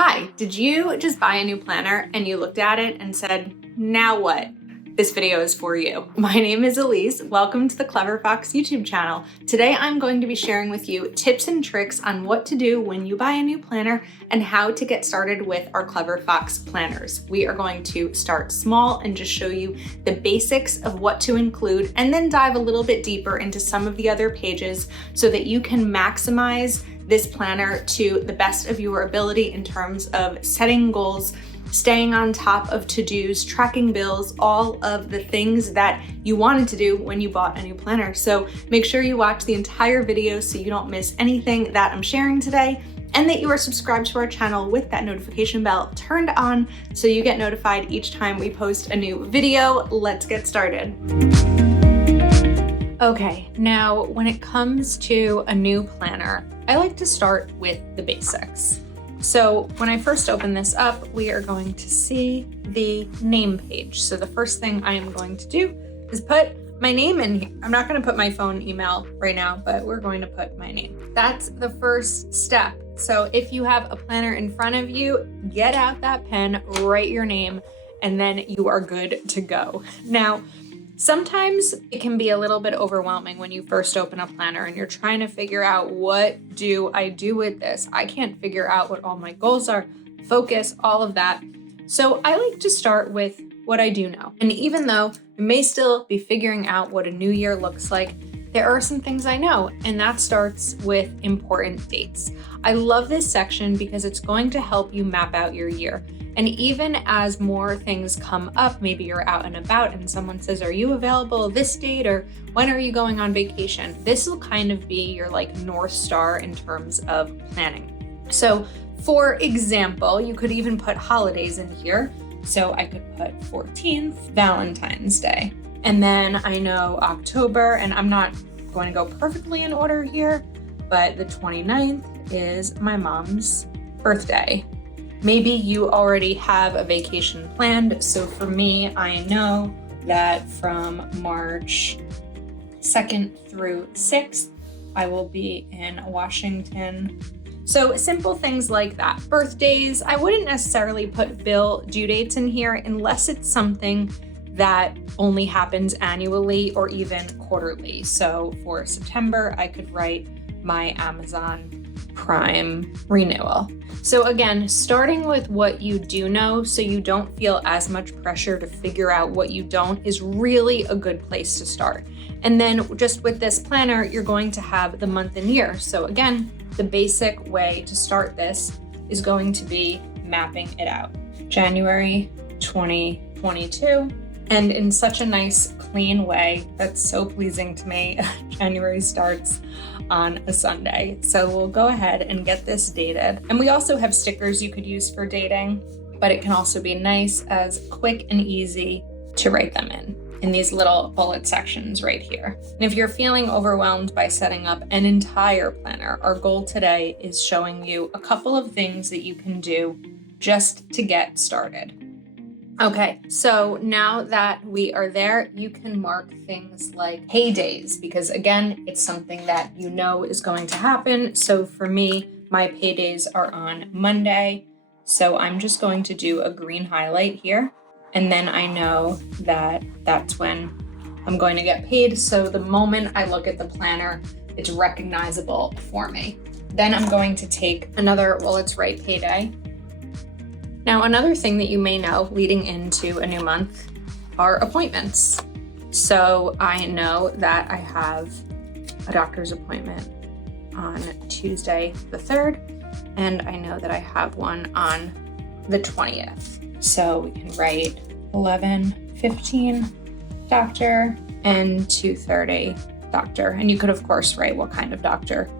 Hi, did you just buy a new planner and you looked at it and said, now what? This video is for you. My name is Ilysse. Welcome to the Clever Fox YouTube channel. Today I'm going to be sharing with you tips and tricks on what to do when you buy a new planner and how to get started with our Clever Fox planners. We are going to start small and just show you the basics of what to include and then dive a little bit deeper into some of the other pages so that you can maximize this planner to the best of your ability in terms of setting goals, staying on top of to-dos, tracking bills, all of the things that you wanted to do when you bought a new planner. So make sure you watch the entire video so you don't miss anything that I'm sharing today, and that you are subscribed to our channel with that notification bell turned on so you get notified each time we post a new video. Let's get started. Okay, now when it comes to a new planner, I like to start with the basics. So when I first open this up, we are going to see the name page. So the first thing I am going to do is put my name in here. I'm not going to put my phone email right now, but we're going to put my name. That's the first step. So if you have a planner in front of you, get out that pen, write your name, and then you are good to go. Now, sometimes it can be a little bit overwhelming when you first open a planner and you're trying to figure out, what do I do with this? I can't figure out what all my goals are, focus, all of that. So I like to start with what I do know. And even though I may still be figuring out what a new year looks like, there are some things I know, and that starts with important dates. I love this section because it's going to help you map out your year. And even as more things come up, maybe you're out and about and someone says, are you available this date, or when are you going on vacation? This will kind of be your North Star in terms of planning. So for example, you could even put holidays in here. So I could put 14th, Valentine's Day. And then I know October, and I'm not going to go perfectly in order here, but the 29th is my mom's birthday. Maybe you already have a vacation planned. So for me, I know that from March 2nd through 6th, I will be in Washington. So simple things like that. Birthdays, I wouldn't necessarily put bill due dates in here unless it's something that only happens annually or even quarterly. So for September, I could write my Amazon Prime renewal. So again, starting with what you do know so you don't feel as much pressure to figure out what you don't is really a good place to start. And then just with this planner, you're going to have the month and year. So again, the basic way to start this is going to be mapping it out. January 2022. And in such a nice, clean way that's so pleasing to me, January starts on a Sunday. So we'll go ahead and get this dated. And we also have stickers you could use for dating, but it can also be nice as quick and easy to write them in these little bullet sections right here. And if you're feeling overwhelmed by setting up an entire planner, our goal today is showing you a couple of things that you can do just to get started. Okay, so now that we are there, you can mark things like paydays, because again, it's something that you know is going to happen. So for me, my paydays are on Monday. So I'm just going to do a green highlight here. And then I know that that's when I'm going to get paid. So the moment I look at the planner, it's recognizable for me. Then I'm going to take another, let's write payday. Now, another thing that you may know leading into a new month are appointments. So I know that I have a doctor's appointment on Tuesday the 3rd, and I know that I have one on the 20th. So we can write 11:15 doctor and 2:30 doctor. And you could, of course, write what kind of doctor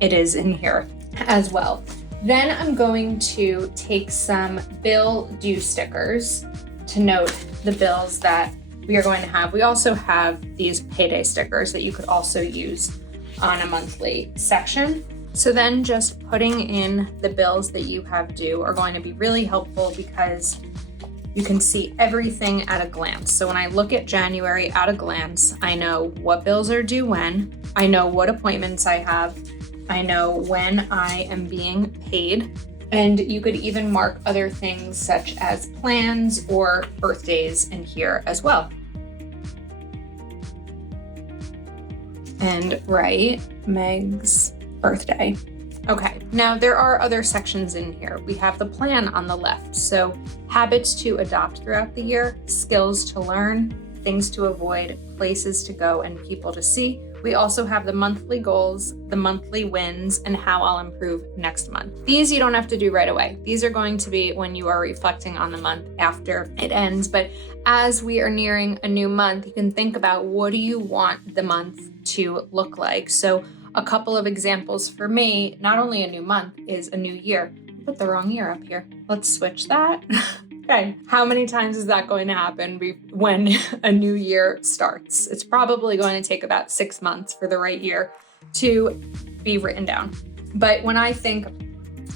it is in here as well. Then I'm going to take some bill due stickers to note the bills that we are going to have. We also have these payday stickers that you could also use on a monthly section. So then just putting in the bills that you have due are going to be really helpful because you can see everything at a glance. So when I look at January at a glance, I know what bills are due when, I know what appointments I have, I know when I am being paid, And you could even mark other things such as plans or birthdays in here as well. And write Meg's birthday. Okay, now there are other sections in here. We have the plan on the left. So habits to adopt throughout the year, skills to learn, things to avoid, places to go, and people to see. We also have the monthly goals, the monthly wins, and how I'll improve next month. These you don't have to do right away. These are going to be when you are reflecting on the month after it ends. But as we are nearing a new month, you can think about what do you want the month to look like. So a couple of examples for me, not only a new month, is a new year. I put the wrong year up here. Let's switch that. Okay, how many times is that going to happen when a new year starts? It's probably going to take about 6 months for the right year to be written down. But when I think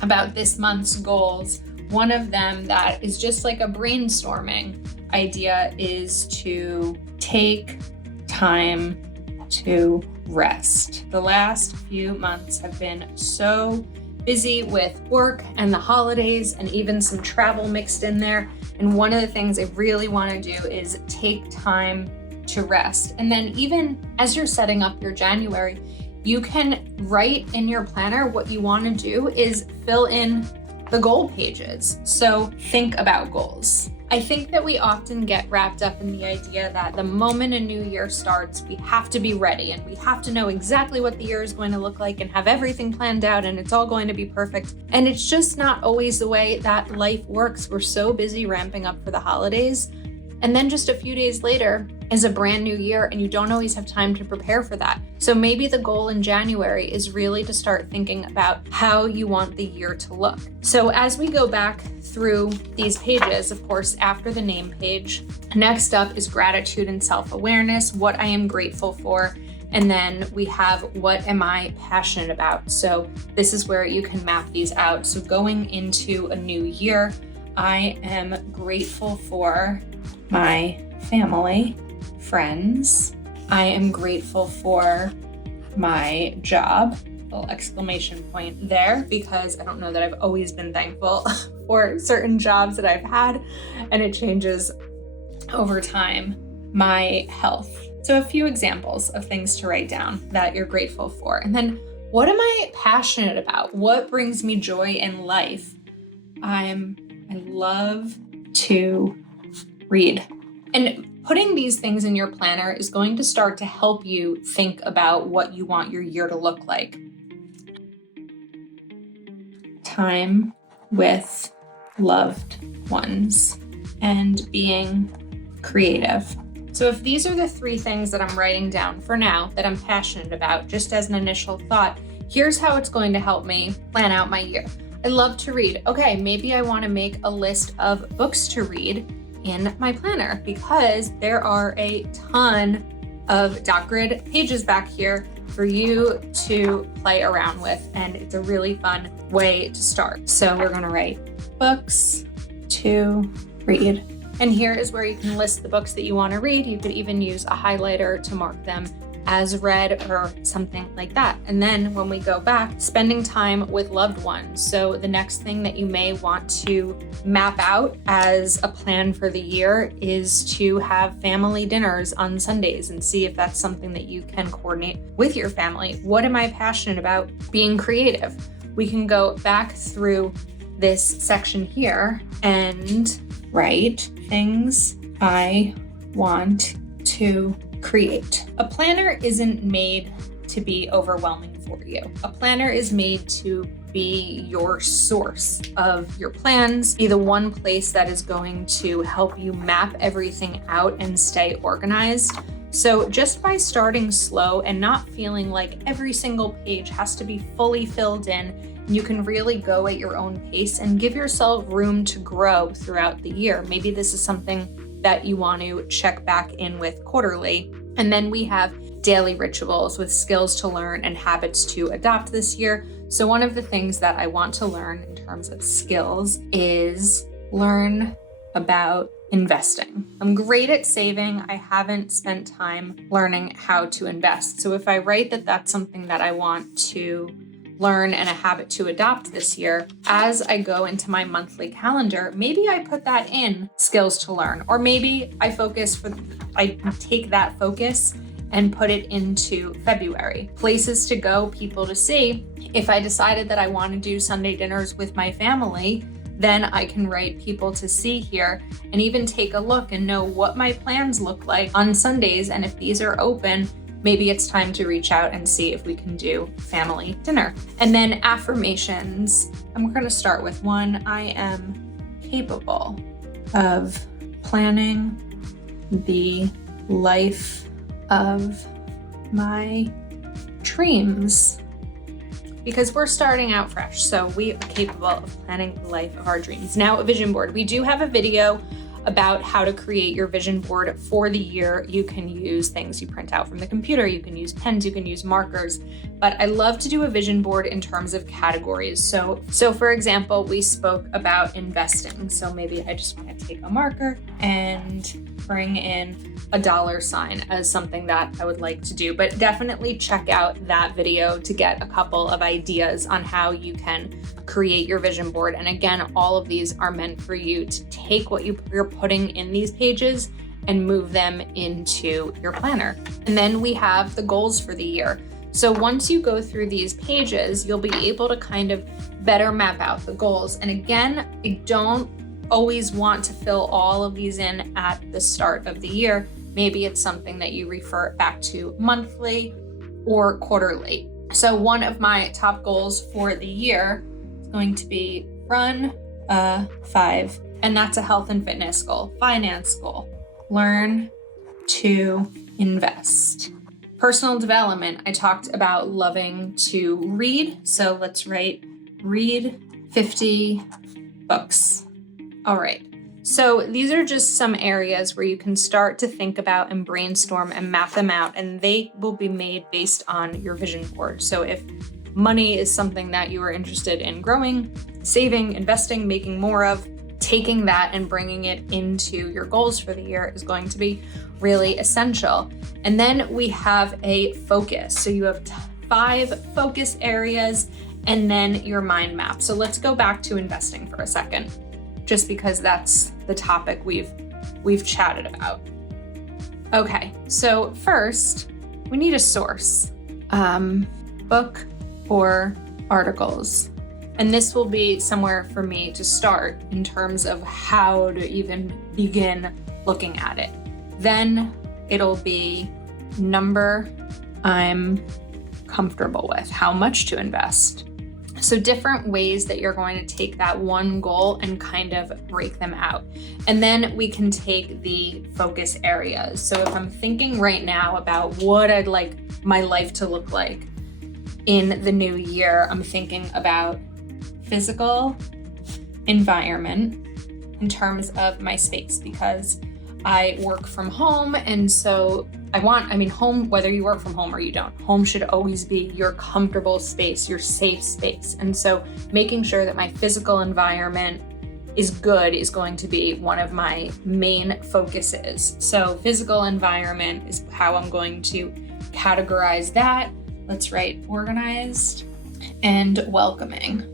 about this month's goals, one of them that is just like a brainstorming idea is to take time to rest. The last few months have been so busy with work and the holidays and even some travel mixed in there. And one of the things I really want to do is take time to rest. And then even as you're setting up your January, you can write in your planner what you want to do is fill in the goal pages. So think about goals. I think that we often get wrapped up in the idea that the moment a new year starts, we have to be ready and we have to know exactly what the year is going to look like and have everything planned out and it's all going to be perfect. And it's just not always the way that life works. We're so busy ramping up for the holidays. And then just a few days later is a brand new year and you don't always have time to prepare for that. So maybe the goal in January is really to start thinking about how you want the year to look. So as we go back through these pages, of course, after the name page, next up is gratitude and self-awareness, what I am grateful for. And then we have what am I passionate about? So this is where you can map these out. So going into a new year, I am grateful for my family, friends. I am grateful for my job, little exclamation point there, because I don't know that I've always been thankful for certain jobs that I've had, and it changes over time. My health. So a few examples of things to write down that you're grateful for. And then what am I passionate about? What brings me joy in life? I love to read. And putting these things in your planner is going to start to help you think about what you want your year to look like. Time with loved ones and being creative. So if these are the 3 things that I'm writing down for now that I'm passionate about, just as an initial thought, here's how it's going to help me plan out my year. I love to read. Okay, maybe I want to make a list of books to read in my planner because there are a ton of dot grid pages back here for you to play around with, and it's a really fun way to start. So we're going to write books to read. And here is where you can list the books that you want to read. You could even use a highlighter to mark them as read or something like that. And then when we go back, spending time with loved ones. So the next thing that you may want to map out as a plan for the year is to have family dinners on Sundays and see if that's something that you can coordinate with your family. What am I passionate about? Being creative. We can go back through this section here and write things I want to create. A planner isn't made to be overwhelming for you. A planner is made to be your source of your plans, be the one place that is going to help you map everything out and stay organized. So just by starting slow and not feeling like every single page has to be fully filled in, you can really go at your own pace and give yourself room to grow throughout the year. Maybe this is something that you want to check back in with quarterly. And then we have daily rituals with skills to learn and habits to adopt this year. So one of the things that I want to learn in terms of skills is learn about investing. I'm great at saving. I haven't spent time learning how to invest. So if I write that that's something that I want to learn and a habit to adopt this year, as I go into my monthly calendar, maybe I put that in skills to learn, or maybe I take that focus and put it into February. Places to go, people to see. If I decided that I want to do Sunday dinners with my family, then I can write people to see here and even take a look and know what my plans look like on Sundays. And if these are open, maybe it's time to reach out and see if we can do family dinner. And then affirmations. I'm going to start with one. I am capable of planning the life of my dreams. Because we're starting out fresh, so we are capable of planning the life of our dreams. Now, a vision board. We do have a video about how to create your vision board for the year. You can use things you print out from the computer, you can use pens, you can use markers, but I love to do a vision board in terms of categories. So for example, we spoke about investing. So maybe I just want to take a marker and bring in a $sign as something that I would like to do, but definitely check out that video to get a couple of ideas on how you can create your vision board. And again, all of these are meant for you to take what you're putting in these pages and move them into your planner. And then we have the goals for the year. So once you go through these pages, you'll be able to kind of better map out the goals. And again, I don't always want to fill all of these in at the start of the year. Maybe it's something that you refer back to monthly or quarterly. So one of my top goals for the year is going to be run a 5, and that's a health and fitness goal, finance goal, learn to invest. Personal development, I talked about loving to read. So let's write read 50 books. All right. So these are just some areas where you can start to think about and brainstorm and map them out, and they will be made based on your vision board. So if money is something that you are interested in growing, saving, investing, making more of, taking that and bringing it into your goals for the year is going to be really essential. And then we have a focus. So you have 5 focus areas and then your mind map. So let's go back to investing for a second, just because that's the topic we've chatted about. Okay, so first we need a source, book or articles. And this will be somewhere for me to start in terms of how to even begin looking at it. Then it'll be number I'm comfortable with, how much to invest. So different ways that you're going to take that one goal and kind of break them out. And then we can take the focus areas. So if I'm thinking right now about what I'd like my life to look like in the new year, I'm thinking about physical environment in terms of my space, because I work from home. And so home, whether you work from home or you don't, home should always be your comfortable space, your safe space. And so making sure that my physical environment is good is going to be one of my main focuses. So physical environment is how I'm going to categorize that. Let's write organized and welcoming.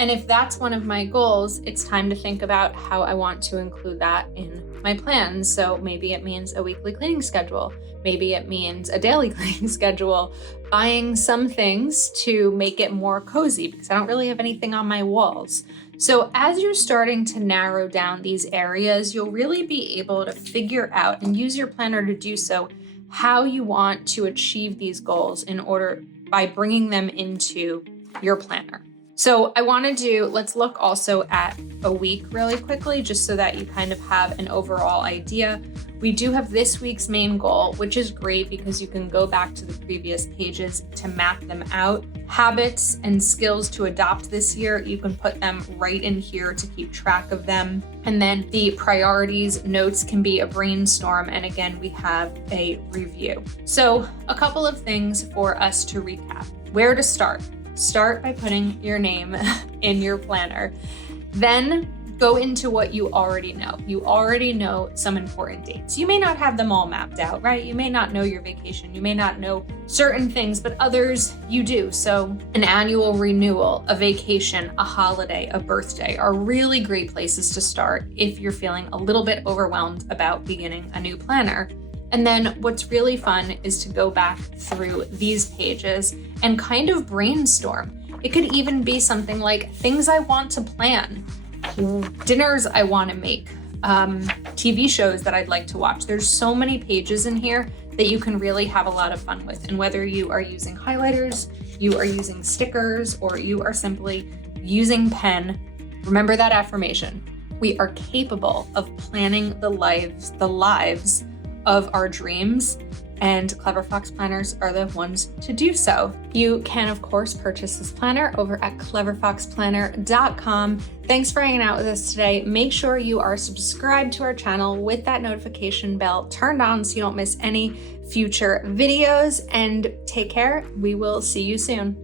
And if that's one of my goals, it's time to think about how I want to include that in my plans. So maybe it means a weekly cleaning schedule. Maybe it means a daily cleaning schedule, buying some things to make it more cozy because I don't really have anything on my walls. So as you're starting to narrow down these areas, you'll really be able to figure out and use your planner to do so how you want to achieve these goals by bringing them into your planner. So let's look also at a week really quickly, just so that you kind of have an overall idea. We do have this week's main goal, which is great because you can go back to the previous pages to map them out. Habits and skills to adopt this year, you can put them right in here to keep track of them. And then the priorities notes can be a brainstorm. And again, we have a review. So a couple of things for us to recap. Where to start? Start by putting your name in your planner. Then go into what you already know. You already know some important dates. You may not have them all mapped out, right? You may not know your vacation. You may not know certain things, but others you do. So an annual renewal, a vacation, a holiday, a birthday are really great places to start if you're feeling a little bit overwhelmed about beginning a new planner. And then what's really fun is to go back through these pages and kind of brainstorm. It could even be something like things I want to plan, dinners I want to make, TV shows that I'd like to watch. There's so many pages in here that you can really have a lot of fun with. And whether you are using highlighters, you are using stickers, or you are simply using pen, remember that affirmation. We are capable of planning the lives of our dreams, and Clever Fox planners are the ones to do so. You can, of course, purchase this planner over at cleverfoxplanner.com. Thanks for hanging out with us today. Make sure you are subscribed to our channel with that notification bell turned on so you don't miss any future videos, and take care. We will see you soon.